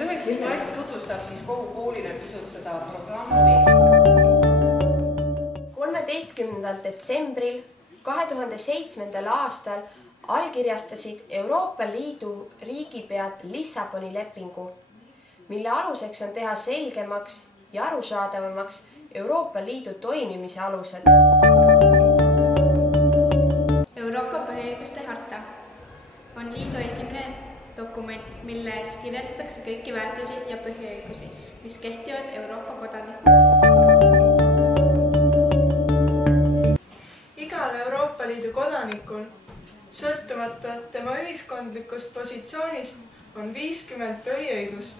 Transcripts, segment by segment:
9. klass tutvustab siis kogu koolile pisut seda programmi. 13. detsembril 2007. aastal allkirjastasid Euroopa Liidu riigipead Lissaboni lepingu, mille aluseks on teha selgemaks ja arusaadavamaks Euroopa Liidu toimimise alused. Euroopa põhiõiguste harta on liidu esimene dokument, milles kirjeldatakse kõiki väärtusi ja põhiõigusi, mis kehtivad Euroopa kodanikule. Igal Euroopa Liidu kodanikul, sõltumata tema ühiskondlikust positsioonist, on 50 põhiõigust.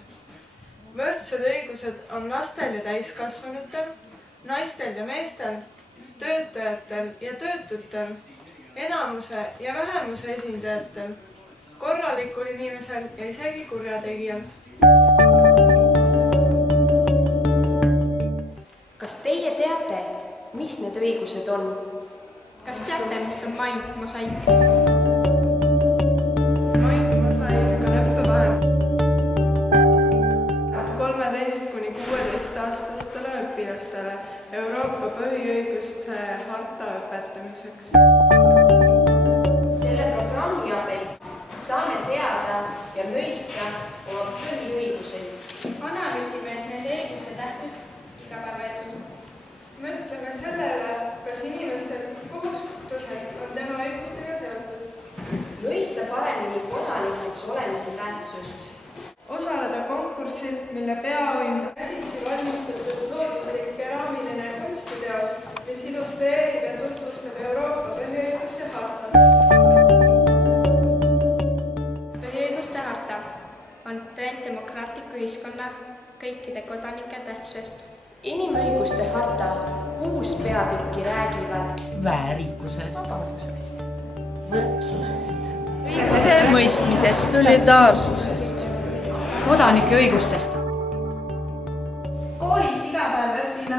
Võrdsed õigused on lastel ja täiskasvanutel, naistel ja meestel, töötajatel ja töötutel, enamuse ja vähemuse esindajatel, korralikul inimesel ja isegi kurjategijal. Kas teie teate, mis need õigused on? Kas teate, mis on maintmosaik? Maintmosaik on õppevahend 13–16-aastastele õpilastele Euroopa põhiõiguste harta õpetamiseks. Selle programmi abil saame teada ja mõista oma põhiõiguseid. Analüüsime nende õiguste tähtsus igapäevaelus. Mõtleme sellele, kas inimestel kohustused on tema õigustega seotud. Mõista paremini kodanikuks olemise tähtsust. Osaleda konkursil, mille peaauhind käsitsi valmistatud looduslik keraamiline kunstiteos, mis illustreerib ja tutvustab Euroopa põhiõiguste hartat. Põhiõiguste harta on tõend demokraatliku ühiskonna kõikide kodanike tähtsusest. Inimõiguste harta 6 peatükki räägivad väärikusest, võrdsusest, õiguse mõistmisest, solidaarsusest, kodanike õigustest. Koolis iga päev õpime,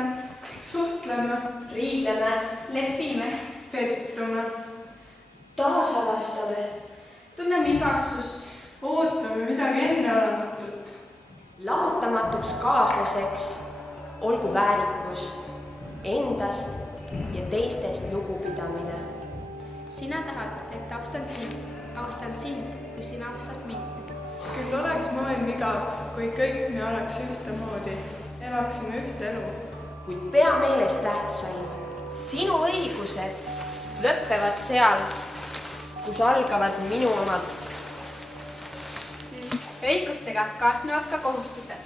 Suhtleme, riidleme, lepime, pettume, taasavastame, tunneme igatsust, ootame midagi enneolematut. lahutamatuks kaaslaseks olgu väärikus, endast ja teistest lugupidamine. Sina tahad, et austan sind, kui sina austad mind. Küll oleks maailm igav, kui kõik me oleks ühtemoodi, elaksime ühte elu. Kuid pea meeles tähtsaim, sinu õigused lõppevad seal, kus algavad minu omad. Õigustega kaasnevad ka kohustused.